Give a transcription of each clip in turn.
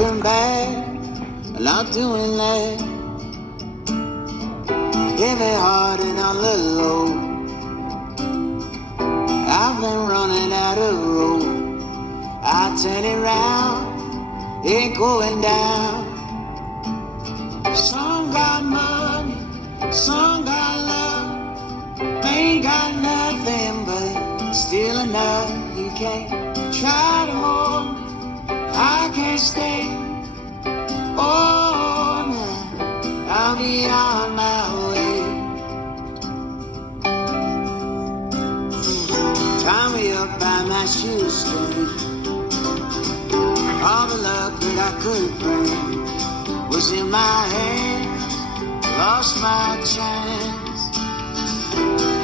looking back, I'm not doing that. Heavy hearted on the low, I've been running out of road. I turn it round, ain't going down. Some got money, some got love. Ain't got nothing but still enough. You can't try to hold me, I can't stay. Oh, man, I'll be on my way. Tie me up by my shoestring. All the luck that I could bring was in my hand. Lost my chance.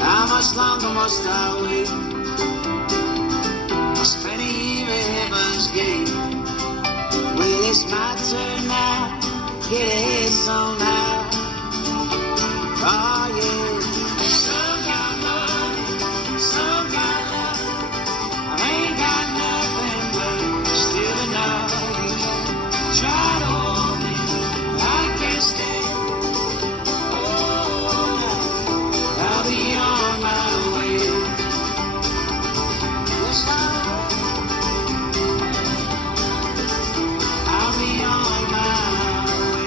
How much longer must I wait? I spent a year at Heaven's Gate. Well, it's my turn now. Get ahead somehow. Oh, yeah. Some got money, some got love. I ain't got nothing, but still enough. You can try to hold me, I can't stay. Oh, no, I'll be on my way. Yes, I'll be on my way.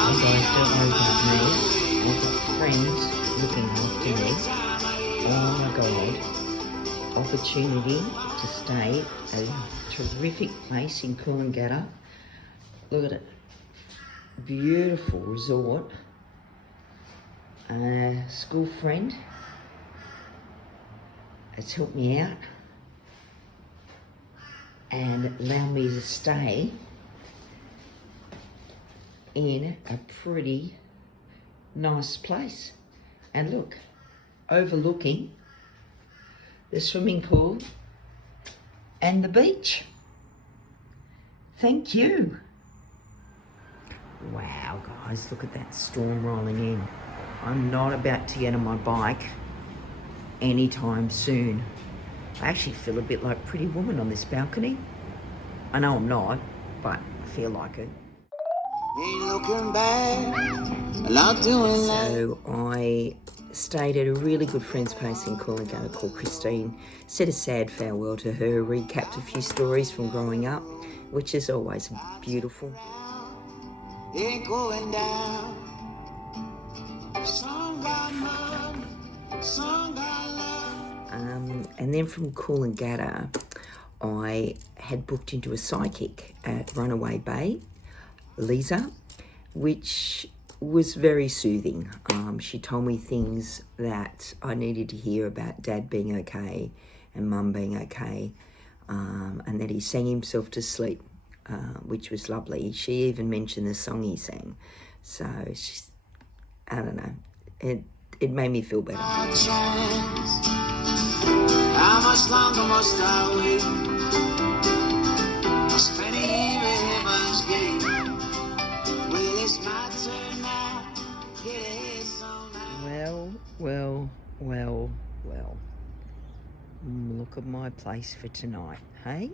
Hey guys, don't worry about me. I've got friends looking after me. Oh my god. Opportunity to stay at a terrific place in Coolangatta. Look at it. Beautiful resort. A school friend has helped me out and allowed me to stay in a pretty nice place. And look, overlooking the swimming pool and the beach. Thank you. Wow, guys, look at that storm rolling in. I'm not about to get on my bike anytime soon. I actually feel a bit like Pretty Woman on this balcony. I know I'm not, but I feel like it. Ain't looking back, I'm not doing that. So I stayed at a really good friend's place in Coolangatta called Christine, said a sad farewell to her, recapped a few stories from growing up, which is always beautiful. Ain't going down. Some got money, some got love. And then from Coolangatta, I had booked into a psychic at Runaway Bay, Lisa, which was very soothing. She told me things that I needed to hear about Dad being okay and Mum being okay, and that he sang himself to sleep, which was lovely. She even mentioned the song he sang. So, I don't know, it made me feel better. How much longer must I wait? I spent a year at Heaven's Gate. Well, it's my turn now. Get ahead somehow. Well. Look at my place for tonight, hey?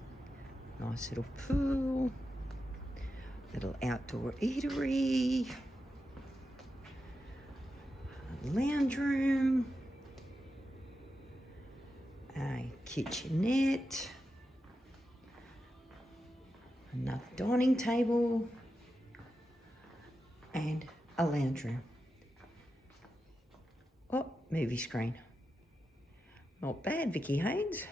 Nice little pool, little outdoor eatery, a lounge room, a kitchenette, another dining table, and a lounge room. Oh, movie screen. Not bad, Vicky Haynes.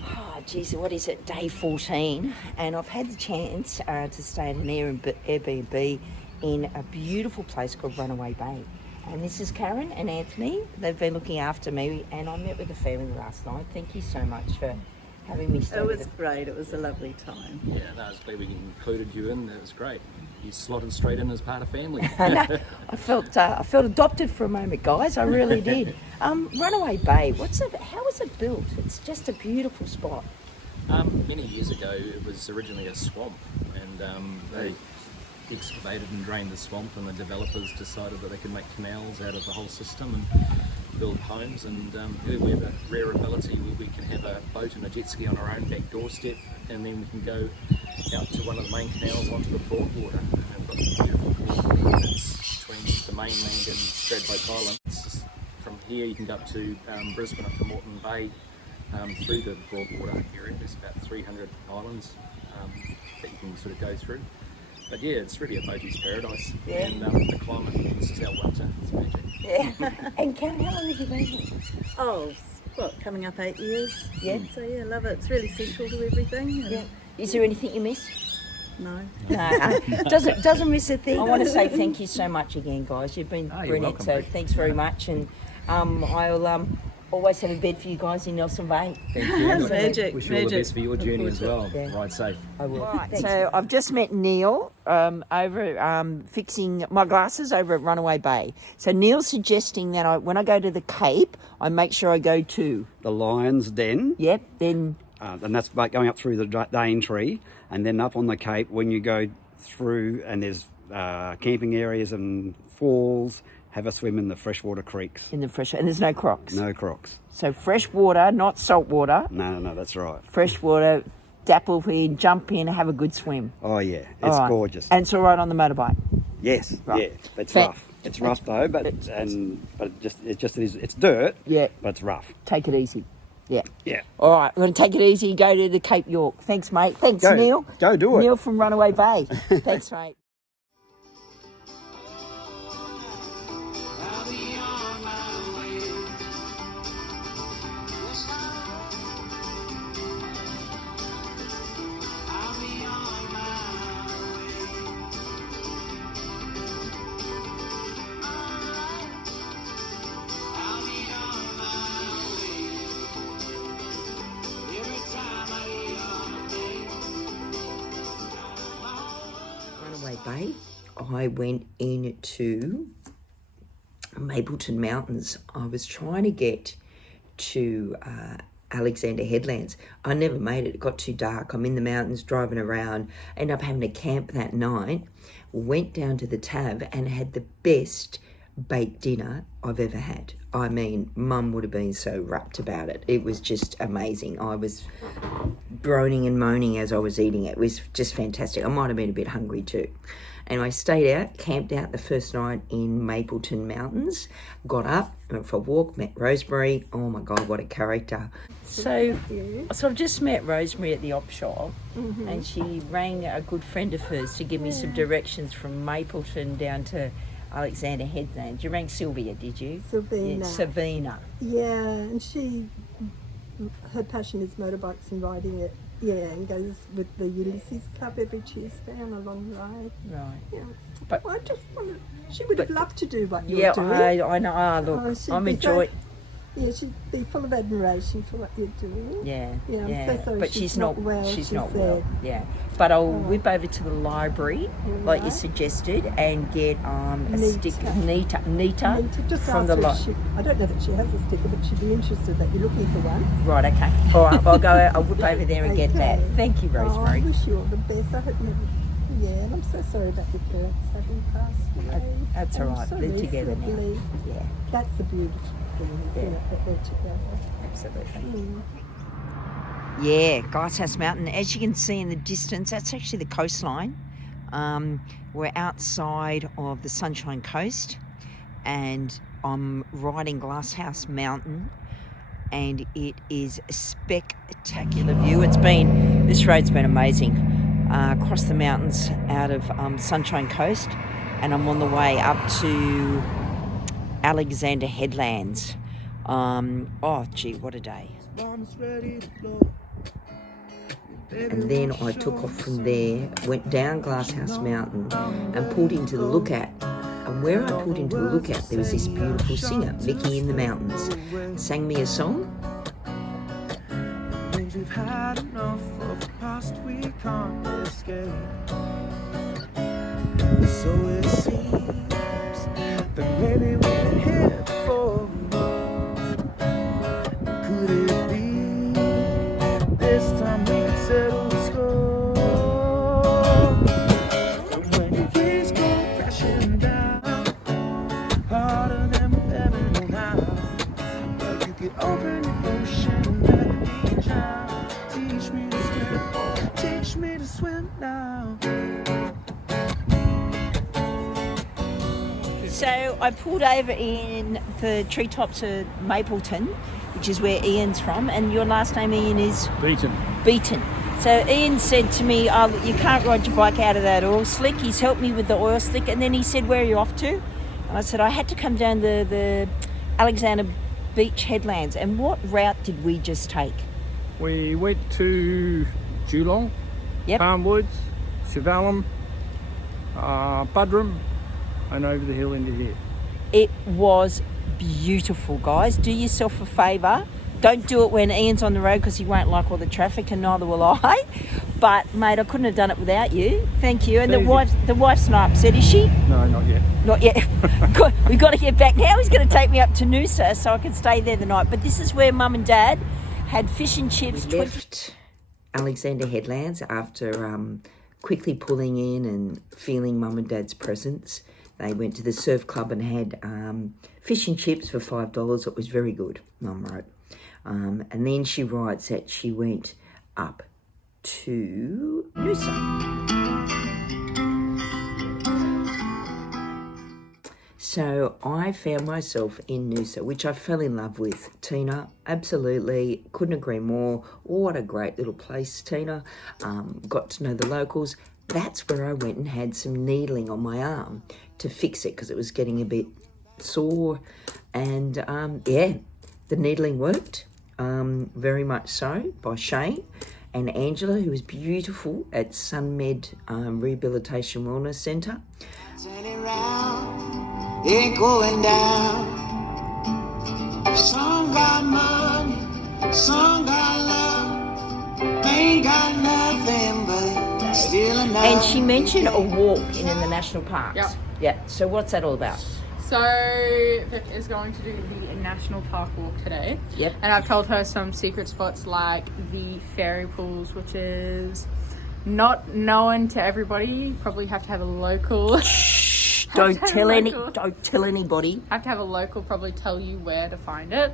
Oh, geez, what is it? Day 14, and I've had the chance to stay at an Airbnb in a beautiful place called Runaway Bay. And this is Karen and Anthony. They've been looking after me, and I met with the family last night. Thank you so much for having me stay. It was great. It was a lovely time. Yeah, no, I was glad we included you in. That was great. You slotted straight in as part of family. No, I felt adopted for a moment, guys. I really did. Runaway Bay. How was it built? It's just a beautiful spot. Many years ago, it was originally a swamp, and they excavated and drained the swamp, and the developers decided that they could make canals out of the whole system, and build homes, and we have a rare ability where we can have a boat and a jet ski on our own back doorstep, and then we can go out to one of the main canals onto the Broadwater. And we've got this beautiful Broadwater that's between the mainland and Stradbroke Island. From here you can go up to Brisbane, up to Moreton Bay, through the Broadwater area. There's about 300 islands that you can sort of go through. But yeah, it's really a boatie's paradise. Yeah. And the climate, this is our winter, it's magic. Yeah. And Kat, how long have you been here? Oh, what, coming up 8 years? Yeah. So yeah, love it. It's really central to everything. And Yeah. Is there anything you miss? No. No, doesn't miss a thing. I want to say thank you so much again, guys. You've been you're brilliant. welcome, So Beck. thanks very much, and I'll always have a bed for you guys in Nelson Bay. Thank you. Magic, Wish you all the magic. best for your journey as well. Yeah. Ride safe. I will. Right, so I've just met Neil over fixing my glasses over at Runaway Bay. So Neil's suggesting that when I go to the Cape, I make sure I go to. The Lion's Den, Yep. Then. and that's like going up through the Daintree, and then up on the Cape when you go through, and there's camping areas and falls. Have a swim in the freshwater creeks. In the fresh, and there's no crocs. No crocs. So fresh water, not salt water. No, that's right. Fresh water, dapple in, jump in, have a good swim. Oh yeah, it's All right. gorgeous. And it's all right on the motorbike. Yes, Right. yeah, it's Fat. rough. It's rough though, but it's dirt. Yeah. but it's rough. Take it easy. Yeah. Yeah. All right, we're going to take it easy and go to the Cape York. Thanks, mate. Thanks, Go. Neil. Go do it. Neil from Runaway Bay. Thanks, mate. I'll be on my way. Yes, I'll be on my way. Alright, I'll be on my way. Every time I hear your name. Runaway Bay, I went into Mapleton Mountains. I was trying to get to Alexander Headlands. I never made it. It got too dark. I'm in the mountains driving around. Ended up having to camp that night. Went down to the Tab and had the best baked dinner I've ever had. I mean, Mum would have been so rapt about it. It was just amazing. I was groaning and moaning as I was eating it. It was just fantastic. I might have been a bit hungry too. And I stayed out, camped out the first night in Mapleton Mountains, got up, went for a walk, met Rosemary. Oh my God, what a character. So I've just met Rosemary at the op shop, and she rang a good friend of hers to give me some directions from Mapleton down to Alexander Headland. You rang Sylvia, did you? Savina. Yeah, Savina. Yeah, and her passion is motorbikes and riding it. Yeah, and goes with the Ulysses Club every Tuesday on a long ride. Right. Yeah. But- Well, I just wanted, she would have loved to do what you're Yeah, doing. I know. Ah, look, Oh, she'd I'm be enjoying. Yeah, she'd be full of admiration for what you're doing. Yeah, Yeah, I'm so sorry but she's not well, She's she not said. well. Yeah, but I'll whip over to the library, like you Right. suggested, and get a Nita. sticker, Nita And to just from ask the her lot. if she, I don't know that she has a sticker, but she'd be interested that you're looking for one. Right, okay. All right, well, I'll whip over there and get that. Okay. Thank you, Oh, I Rosemary. wish you all the best. I hope never. Yeah, and I'm so sorry about your parents having passed away. That's all And right. so They're together now. recently. Yeah, That's the beautiful thing, isn't Yeah. it, that they're together. absolutely. Mm. Yeah, Glasshouse Mountain. As you can see in the distance, that's actually the coastline. We're outside of the Sunshine Coast, and I'm riding Glasshouse Mountain, and it is a spectacular view. This road's been amazing. Across the mountains out of Sunshine Coast, and I'm on the way up to Alexander Headlands. Oh gee, what a day. And then I took off from there, went down Glasshouse Mountain and pulled into the lookout. And where I pulled into the lookout, there was this beautiful singer, Mickey in the Mountains, sang me a song. We've had enough of the past we can't escape. So it seems that maybe we've been here before. Could it be this time we can settle the score? And when your keys go crashing down, harder than we've ever known how. So I pulled over in the treetops of Mapleton, which is where Ian's from, and your last name, Ian, is? Beaton. So Ian said to me, oh, you can't ride your bike out of that oil slick. He's helped me with the oil slick, and then he said, where are you off to? And I said, I had to come down the Alexander Beach headlands. And what route did we just take? We went to Geelong, Yep. Palmwoods, Chevelham, Budrum, and over the hill into here. It was beautiful, guys. Do yourself a favour. Don't do it when Ian's on the road because he won't like all the traffic, and neither will I. But, mate, I couldn't have done it without you. Thank you. And the wife's not upset, is she? No, not yet. Not yet. Good. We've got to get back now. He's going to take me up to Noosa so I can stay there the night. But this is where Mum and Dad had fish and chips. We left Alexander Headlands after quickly pulling in and feeling Mum and Dad's presence. They went to the surf club and had fish and chips for $5. It was very good, Mum wrote. And then she writes that she went up to Noosa. So I found myself in Noosa, which I fell in love with. Tina, absolutely, couldn't agree more. What a great little place, Tina. Got to know the locals. That's where I went and had some needling on my arm to fix it because it was getting a bit sore. And yeah, the needling worked, very much so, by Shane and Angela, who was beautiful at SunMed Rehabilitation Wellness Centre. Turning round, ain't going down. Some got money, some got love. Ain't got nothing but still enough. And she mentioned a walk in the national parks. Yep. Yeah. So what's that all about? So Vic is going to do the national park walk today. Yep. And I've told her some secret spots like the fairy pools, which is not known to everybody. You probably have to have a local. Don't tell anybody. Have to have a local probably tell you where to find it.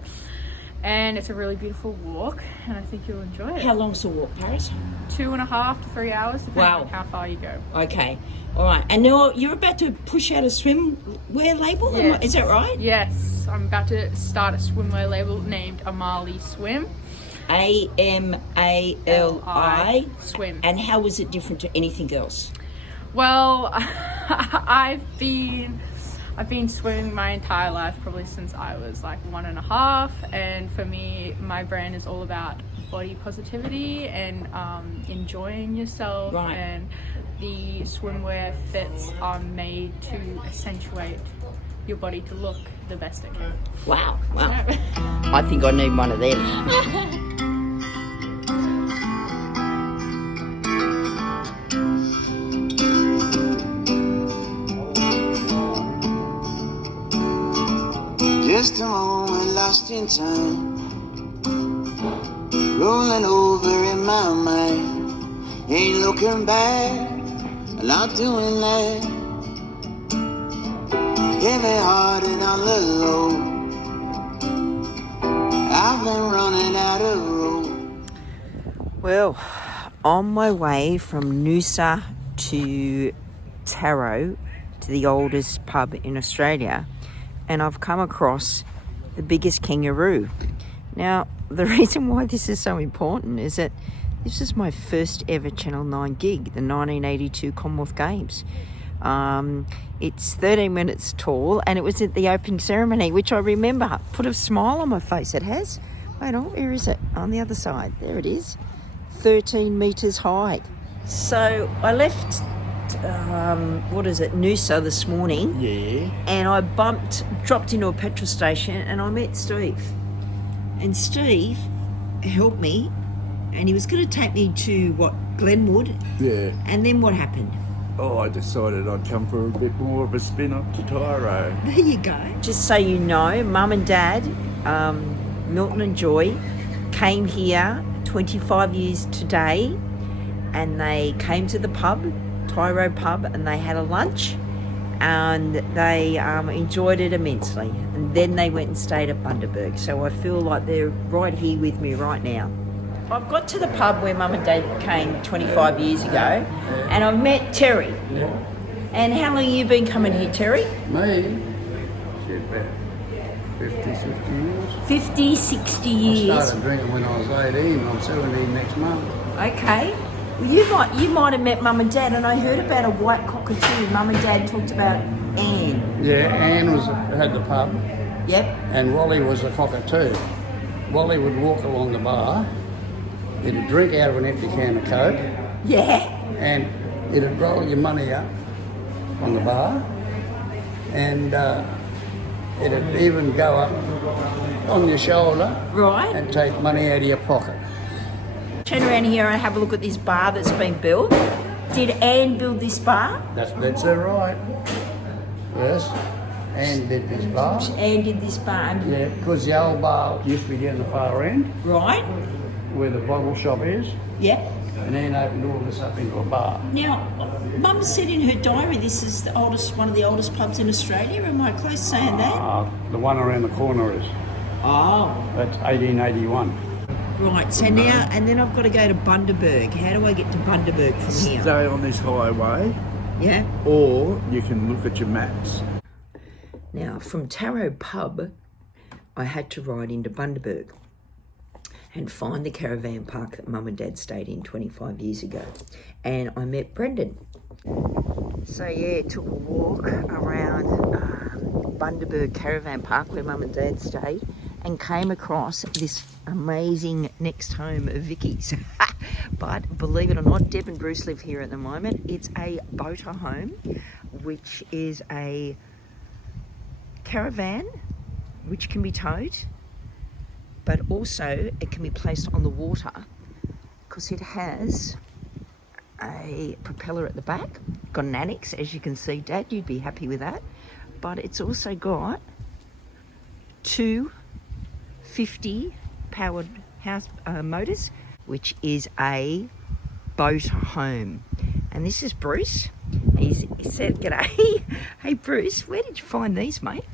And it's a really beautiful walk, and I think you'll enjoy it. How long's the walk, Paris? 2.5 to 3 hours, depending Wow. on how far you go. Okay. All right. And now you're about to push out a swimwear label? Yes. Is that right? Yes, I'm about to start a swimwear label named Amali Swim. AMALI. Swim. And how is it different to anything else? Well, I've been swimming my entire life, probably since I was like 1.5, and for me, my brand is all about body positivity and enjoying yourself. Right. And the swimwear fits are made to accentuate your body to look the best it can. Wow. I think I need one of them. Just a moment lost in time, rolling over in my mind. Ain't looking back, I'm not doing that. Heavy hearted on the low, I've been running out of road. Well, on my way from Noosa to Tarot, to the oldest pub in Australia, and I've come across the biggest kangaroo. Now, the reason why this is so important is that this is my first ever Channel 9 gig, the 1982 Commonwealth Games. It's 13 minutes tall, and it was at the opening ceremony, which I remember put a smile on my face. It has. Wait on, where is it? On the other side. There it is. 13 metres high. So I left Noosa this morning. Yeah. And I dropped into a petrol station, and I met Steve. And Steve helped me, and he was going to take me to, Glenwood? Yeah. And then what happened? Oh, I decided I'd come for a bit more of a spin up to Tyro. There you go. Just so you know, Mum and Dad, Milton and Joy, came here 25 years today, and they came to the pub, Tyro Pub, and they had a lunch, and they enjoyed it immensely. And then they went and stayed at Bundaberg. So I feel like they're right here with me right now. I've got to the pub where Mum and Dad came 25 years ago, and I've met Terry. And how long have you been coming here, Terry? Me? get about 50, 60 years. 50, 60 I years. started drinking when I was 18. I'm 17 next month. Okay. Well, you might have met Mum and Dad, and I heard about a white cockatoo. Mum and Dad talked about Anne. Yeah, Anne had the pub. Yep. And Wally was a cockatoo. Wally would walk along the bar. He'd drink out of an empty can of Coke. Yeah. And it'd roll your money up on the bar. And it'd even go up on your shoulder. Right. And take money out of your pocket. Turn around here and have a look at this bar that's been built. Did Anne build this bar? That's her right. Yes. Anne did this bar. Anne did this bar. Yeah, because the old bar used to be down the far end. Right. Where the bottle shop is. Yeah. And then opened all this up into a bar. Now, Mum said in her diary this is one of the oldest pubs in Australia. Am I close saying that? The one around the corner is. Oh. That's 1881. Right, so now, and then I've got to go to Bundaberg. How do I get to Bundaberg from here? Stay on this highway. Yeah. Or you can look at your maps. Now, from Tarot Pub, I had to ride into Bundaberg and find the caravan park that Mum and Dad stayed in 25 years ago. And I met Brendan. So yeah, took a walk around Bundaberg Caravan Park where Mum and Dad stayed and came across this amazing next home of Vicky's. But believe it or not, Deb and Bruce live here at the moment. It's a boater home, which is a caravan which can be towed, but also it can be placed on the water because it has a propeller at the back, got an annex, as you can see. Dad, you'd be happy with that. But it's also got two 50 powered house motors, which is a boater home. And this is Bruce. He said, "G'day." Hey Bruce, where did you find these, mate?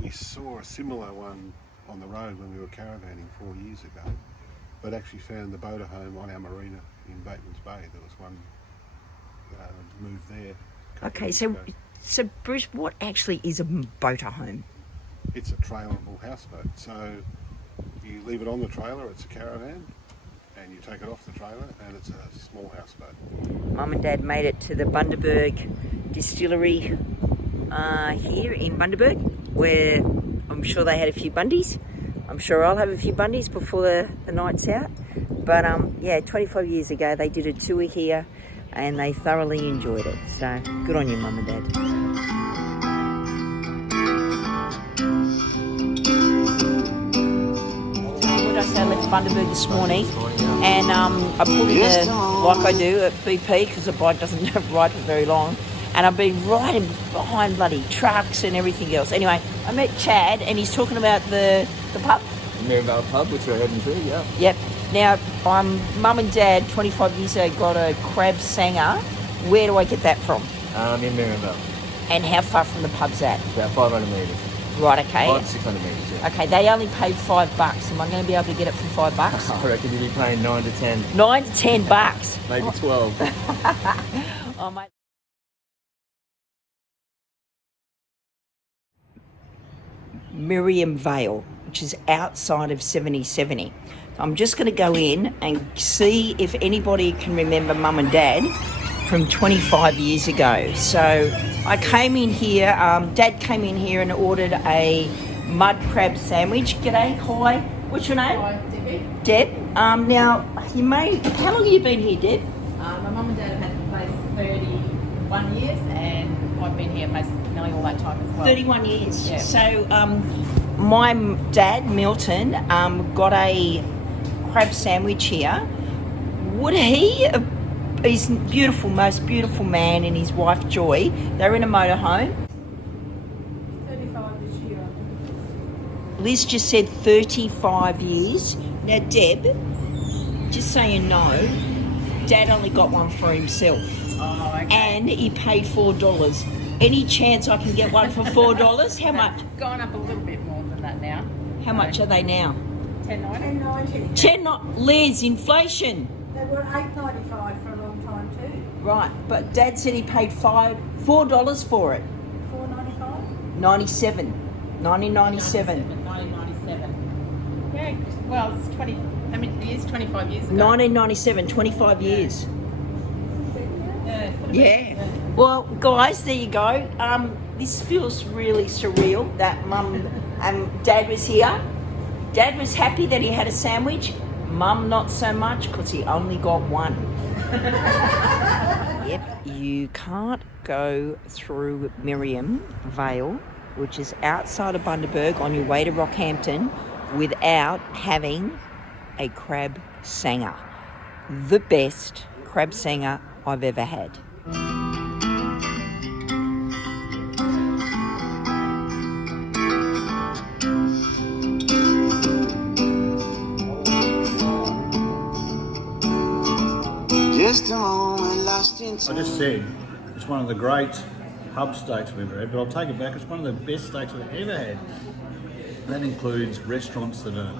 We saw a similar one on the road when we were caravanning 4 years ago, but actually found the boater home on our marina in Bateman's Bay. There was one moved there. Okay, so Bruce, what actually is a boater home? It's a trailerable houseboat. So you leave it on the trailer, it's a caravan, and you take it off the trailer, and it's a small houseboat. Mum and Dad made it to the Bundaberg distillery here in Bundaberg, where I'm sure they had a few bundies. I'm sure I'll have a few bundies before the night's out. But yeah, 25 years ago they did a tour here and they thoroughly enjoyed it. So good on you, Mum and Dad. I left Bundaberg this morning and I pulled in like I do at BP because the bike doesn't ride for very long, and I've been riding behind bloody trucks and everything else. Anyway, I met Chad and he's talking about the pub. Miriam Vale Pub, which we're heading to, yeah. Yep. Now, Mum and Dad 25 years ago got a crab sanger. Where do I get that from? In Miriam Vale. And how far from the pub's that? About 500 metres. Right, okay. 500 to 600 metres, yeah. Okay, they only paid $5. Am I going to be able to get it for $5? I reckon you'll be paying 9 to 10. 9 to 10 bucks. Maybe 12. Oh, mate. Miriam Vale, which is outside of 7070. I'm just going to go in and see if anybody can remember Mum and Dad from 25 years ago. So I came in here, Dad came in here and ordered a mud crab sandwich. G'day, hi. What's your name? Hi, Debbie. Deb. Now, how long have you been here, Deb? My mum and dad have had the place 31 years and I've been here nearly all that time as well. 31 years. Yeah. So my dad, Milton, got a crab sandwich here. Would he, he's beautiful, most beautiful man, and his wife Joy, they're in a motorhome. 35 this year. Liz just said 35 years. Now, Deb, just so you know, Dad only got one for himself. Oh, okay. And he paid $4. Any chance I can get one for $4? How much? Gone up a little bit more than that now. How much are they now? $10.90. 10, Liz, inflation. They were $8.95 for a long time too. Right, but Dad said he paid $4 for it. $4.95? 1997. 1997. Yeah, well, it's 20, how many years? 25 years ago. 1997, 25 years. Yeah. Yeah. Well, guys, there you go. This feels really surreal that Mum and Dad was here. Dad was happy that he had a sandwich. Mum not so much because he only got one. Yep, you can't go through Miriam Vale, which is outside of Bundaberg on your way to Rockhampton, without having a crab sanger. The best crab sanger I've ever had. Just a moment lost in I time. just said it's one of the great pub steaks we've ever had, but I'll take it back. It's one of the best steaks we've ever had. That includes restaurants that are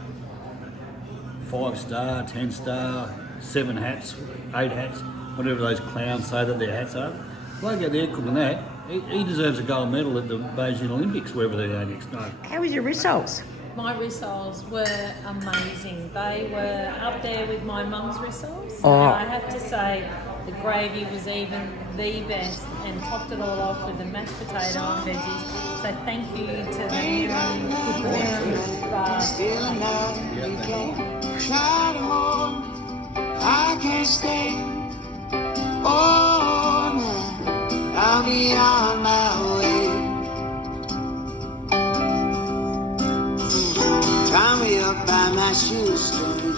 5-star, 10-star, 7 hats, 8 hats, whatever those clowns say that their hats are. Bloke out there cooking that, he deserves a gold medal at the Beijing Olympics, wherever they go next night. How was your rissoles? My rissoles were amazing. They were up there with my mum's rissoles. Oh. And I have to say, the gravy was even the best and topped it all off with the mashed potato and veggies. So thank you to the Miriam bar. Still enough, you can try to hold me. I can't stay. Oh, no, I'll be on my way. Tie me up by my shoestring.